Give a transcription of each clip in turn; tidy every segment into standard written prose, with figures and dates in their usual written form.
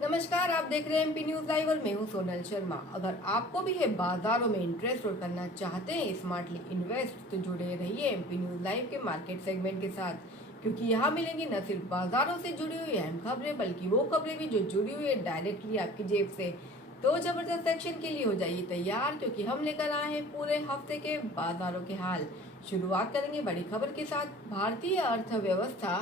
नमस्कार, आप देख रहे हैं एमपी न्यूज लाइव और मैं हूं सोनल शर्मा। अगर आपको भी है बाजारों में इंटरेस्ट और करना चाहते हैं स्मार्टली इन्वेस्ट, तो जुड़े रहिए एमपी न्यूज लाइव के मार्केट सेगमेंट के साथ, क्योंकि यहाँ मिलेंगी न सिर्फ बाजारों से जुड़ी हुई अहम खबरें, बल्कि वो खबरें भी जो जुड़ी हुई है डायरेक्टली आपकी जेब से। तो जबरदस्त सेक्शन के लिए हो जाइए तैयार, क्योंकि हम लेकर आए हैं पूरे हफ्ते के बाजारों के हाल। शुरुआत करेंगे बड़ी खबर के साथ। भारतीय अर्थव्यवस्था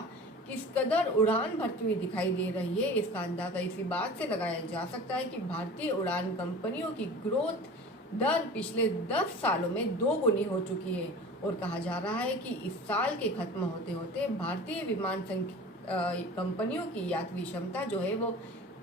किस कदर उड़ान भरती हुई दिखाई दे रही है, इसका अंदाजा इसी बात से लगाया जा सकता है कि भारतीय उड़ान कंपनियों की ग्रोथ दर पिछले 10 सालों में 2 गुनी हो चुकी है। और कहा जा रहा है कि इस साल के खत्म होते होते भारतीय विमान कंपनियों की यात्री क्षमता जो है वो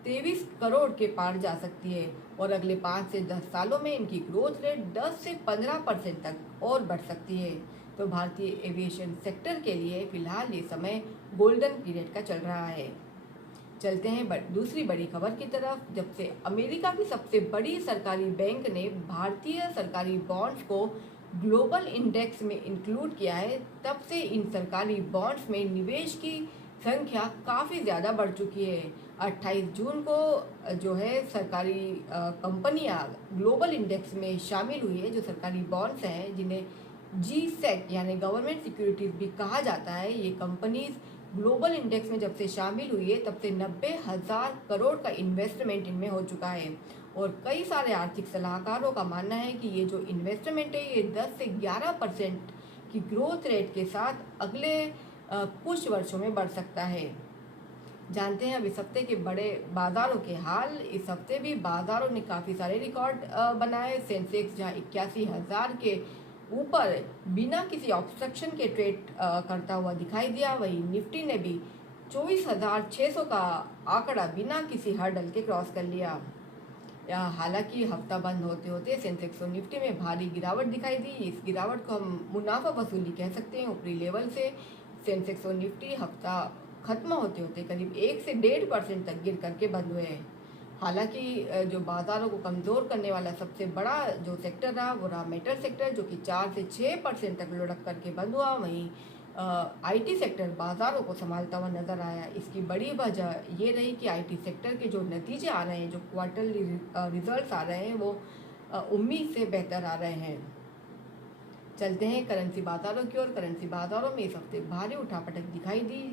23 करोड़ के पार जा सकती है। और अगले 5 से 10 सालों में इनकी ग्रोथ रेट 10 से 15% तक और बढ़ सकती है। तो भारतीय एविएशन सेक्टर के लिए फिलहाल ये समय गोल्डन पीरियड का चल रहा है। चलते हैं दूसरी बड़ी खबर की तरफ। जब से अमेरिका की सबसे बड़ी सरकारी बैंक ने भारतीय सरकारी बॉन्ड्स को ग्लोबल इंडेक्स में इंक्लूड किया है, तब से इन सरकारी बॉन्ड्स में निवेश की संख्या काफ़ी ज़्यादा बढ़ चुकी है। 28 जून को जो है सरकारी कंपनियां ग्लोबल इंडेक्स में शामिल हुई है। जो सरकारी बॉन्ड्स हैं, जिन्हें G-SEC यानी गवर्नमेंट सिक्योरिटीज भी कहा जाता है, ये कंपनीज ग्लोबल इंडेक्स में जब से शामिल हुई है तब से 90,000 करोड़ का इन्वेस्टमेंट इनमें हो चुका है। और कई सारे आर्थिक सलाहकारों का मानना है कि ये जो इन्वेस्टमेंट है ये 10 से 11% की ग्रोथ रेट के साथ अगले कुछ वर्षों में बढ़ सकता है। जानते हैं अब इस हफ्ते के बड़े बाजारों के हाल। इस हफ्ते भी बाजारों ने काफ़ी सारे रिकॉर्ड बनाए। सेंसेक्स जहां 81,000 के ऊपर बिना किसी ऑब्स्ट्रक्शन के ट्रेड करता हुआ दिखाई दिया, वहीं निफ्टी ने भी 24,600 का आंकड़ा बिना किसी हर्डल के क्रॉस कर लिया। हालांकि हफ्ता बंद होते होते सेंसेक्स और निफ्टी में भारी गिरावट दिखाई दी। इस गिरावट को हम मुनाफा वसूली कह सकते हैं। ऊपरी लेवल से सेंसेक्स और निफ्टी हफ्ता खत्म होते होते करीब 1 से 1.5% तक गिर करके बंद हुए हैं। हालांकि जो बाजारों को कमज़ोर करने वाला सबसे बड़ा जो सेक्टर रहा वो रहा मेटल सेक्टर, जो कि 4 से 6% तक लुढ़क करके बंद हुआ। वहीं आईटी सेक्टर बाजारों को संभालता हुआ नजर आया। इसकी बड़ी वजह ये रही कि आईटी सेक्टर के जो नतीजे आ रहे हैं, जो क्वार्टरली रिजल्ट्स आ रहे हैं, वो उम्मीद से बेहतर आ रहे हैं। चलते हैं करेंसी बाजारों की ओर। करेंसी बाजारों में इस हफ्ते भारी उठापटक दिखाई दी।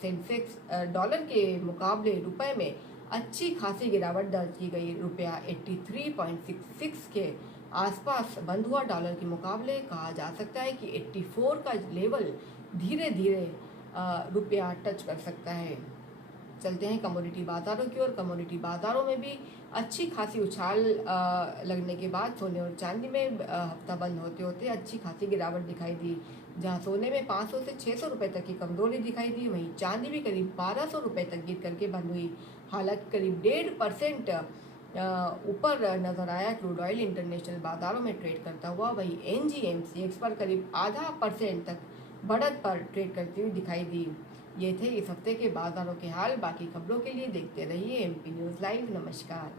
सेंसेक्स डॉलर के मुकाबले रुपए में अच्छी खासी गिरावट दर्ज की गई। रुपया 83.66 के आसपास बंद हुआ। डॉलर के मुकाबले कहा जा सकता है कि 84 का लेवल धीरे धीरे रुपया टच कर सकता है। चलते हैं कमोडिटी बाजारों की ओर। कमोडिटी बाजारों में भी अच्छी खासी उछाल लगने के बाद सोने और चांदी में हफ्ता बंद होते होते अच्छी खासी गिरावट दिखाई दी। जहां सोने में 500 से 600 रुपए तक की कमजोरी दिखाई दी, वहीं चांदी भी करीब 1200 रुपए तक गिर करके बंद हुई। हालांकि करीब 1.5% ऊपर नजर आया क्रूड ऑयल इंटरनेशनल बाजारों में ट्रेड करता हुआ। वहीं NGMCX पर करीब 0.5% तक बढ़त पर ट्रेड करती हुई दिखाई दी। ये थे इस हफ्ते के बाजारों के हाल। बाकी खबरों के लिए देखते रहिए एमपी न्यूज़ लाइव। नमस्कार।